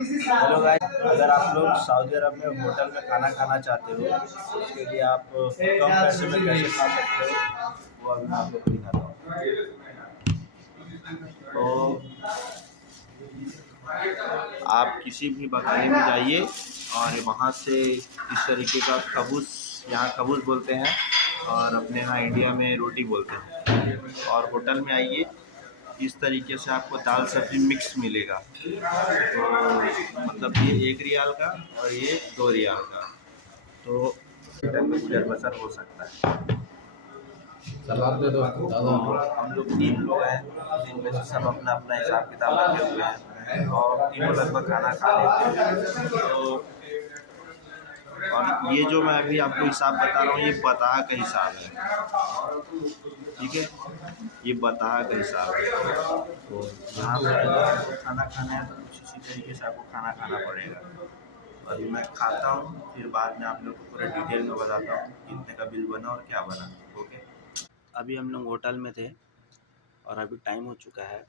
Hello guys, अगर आप लोग सऊदी अरब में होटल में खाना खाना चाहते हो तो उसके लिए आप कम पैसे में कैसे खा सकते हो वो अभी मैं आप लोग को दिखाता हूँ। तो आप किसी भी बगाने में जाइए और वहाँ से इस तरीके का कबूस, यहाँ कबूस बोलते हैं और अपने यहाँ इंडिया में रोटी बोलते हैं, और होटल में आइए। इस तरीके से आपको दाल सब्जी मिक्स मिलेगा। तो मतलब ये 1 रियाल का और ये 2 रियाल का, तो होटल में गुजर बसर हो सकता है। सलाद दे दो तो हम लोग 3 लोग हैं, जिनमें से सब अपना अपना हिसाब किताब रखे हुए हैं और तीनों लगभग खाना खा लेते हैं। तो और ये जो मैं अभी आपको हिसाब बता रहा हूँ ये बताहा का हिसाब है, ठीक है। ये बताहा का हिसाब है। तो यहाँ पर अगर आपको खाना खाना है तो कुछ इसी तरीके से आपको खाना खाना पड़ेगा। तो अभी मैं खाता हूँ, फिर बाद में आप लोग को पूरा डिटेल में बताता हूँ कितने का बिल बना और क्या बना। ओके, अभी हम लोग होटल में थे और अभी टाइम हो चुका है,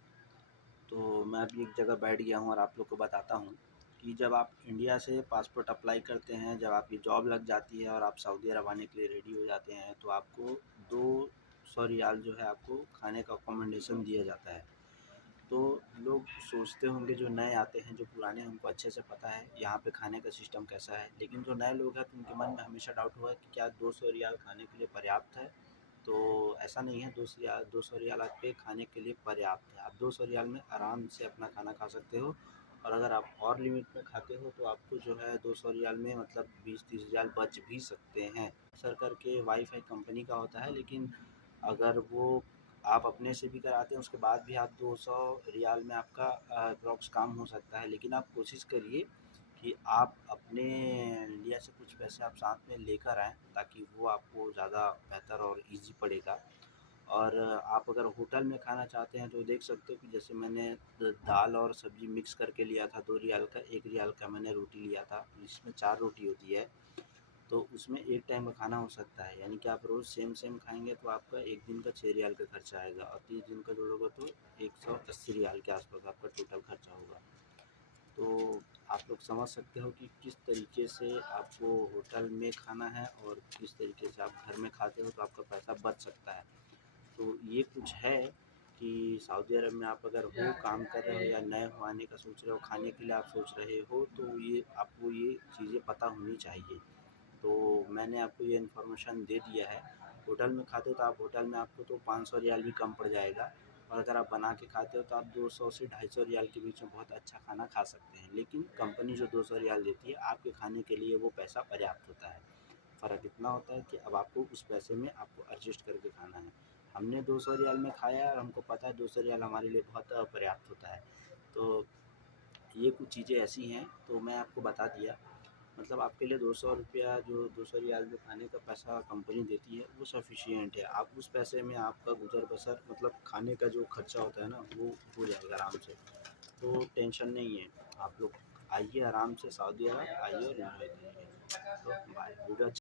तो मैं अभी एक जगह बैठ गया हूँ और आप लोग को बताता हूँ कि जब आप इंडिया से पासपोर्ट अप्लाई करते हैं, जब आपकी जॉब लग जाती है और आप सऊदी अरब आने के लिए रेडी हो जाते हैं, तो आपको 200 रियाल जो है आपको खाने का अकोमोडेशन दिया जाता है। तो लोग सोचते होंगे, जो नए आते हैं, जो पुराने हैं, उनको अच्छे से पता है यहाँ पे खाने का सिस्टम कैसा है, लेकिन जो नए लोग हैं तो उनके मन में हमेशा डाउट हुआ कि क्या 200 रियाल खाने के लिए पर्याप्त है। तो ऐसा नहीं है, 200 रियाल आपके खाने के लिए पर्याप्त है। आप 200 रियाल में आराम से अपना खाना खा सकते हो, और अगर आप और लिमिट में खाते हो तो आपको जो है 200 रियाल में मतलब 20-30 रियाल बच भी सकते हैं। सर करके वाईफाई कंपनी का होता है, लेकिन अगर वो आप अपने से भी कराते हैं उसके बाद भी आप 200 रियाल में आपका अप्रॉक्स काम हो सकता है। लेकिन आप कोशिश करिए कि आप अपने इंडिया से कुछ पैसे आप साथ में लेकर आएँ, ताकि वो आपको ज़्यादा बेहतर और ईज़ी पड़ेगा। और आप अगर होटल में खाना चाहते हैं तो देख सकते हो कि जैसे मैंने दाल और सब्ज़ी मिक्स करके लिया था 2 रियाल का, 1 रियाल का मैंने रोटी लिया था, जिसमें 4 रोटी होती है। तो उसमें एक टाइम का खाना हो सकता है, यानी कि आप रोज़ सेम सेम खाएँगे तो आपका एक दिन का 6 रियाल का खर्चा आएगा, और 30 दिन का जोड़ोगे तो 180 रियाल के आसपास आपका टोटल खर्चा होगा। तो आप लोग समझ सकते हो कि किस तरीके से आपको होटल में खाना है और किस तरीके से आप घर में खाते हो तो आपका पैसा बच सकता है। तो ये कुछ है कि सऊदी अरब में आप अगर हो, काम कर रहे हो या नए हो आने का सोच रहे हो, खाने के लिए आप सोच रहे हो, तो ये आपको ये चीज़ें पता होनी चाहिए। तो मैंने आपको ये इन्फॉर्मेशन दे दिया है। होटल में खाते हो तो आप होटल में आपको तो 500 रियाल भी कम पड़ जाएगा, और अगर आप बना के खाते हो तो आप 200 से 250 रियाल के बीच में बहुत अच्छा खाना खा सकते हैं। लेकिन कंपनी जो 200 रियाल देती है आपके खाने के लिए, वो पैसा पर्याप्त होता है। फ़र्क इतना होता है कि अब आपको उस पैसे में आपको एडजस्ट करके खाना है। हमने 200 रियाल में खाया और हमको पता है 200 रियाल हमारे लिए बहुत पर्याप्त होता है। तो ये कुछ चीज़ें ऐसी हैं, तो मैं आपको बता दिया। मतलब आपके लिए 200 रुपया, जो 200 रियाल जो खाने का पैसा कंपनी देती है, वो सफिशिएंट है। आप उस पैसे में आपका गुज़र बसर, मतलब खाने का जो खर्चा होता है ना, वो हो जाएगा आराम से। तो टेंशन नहीं है। आप लोग आइए आराम से, सऊदी अरब आइए और एंजॉय करिए। तो बाय। वीडियो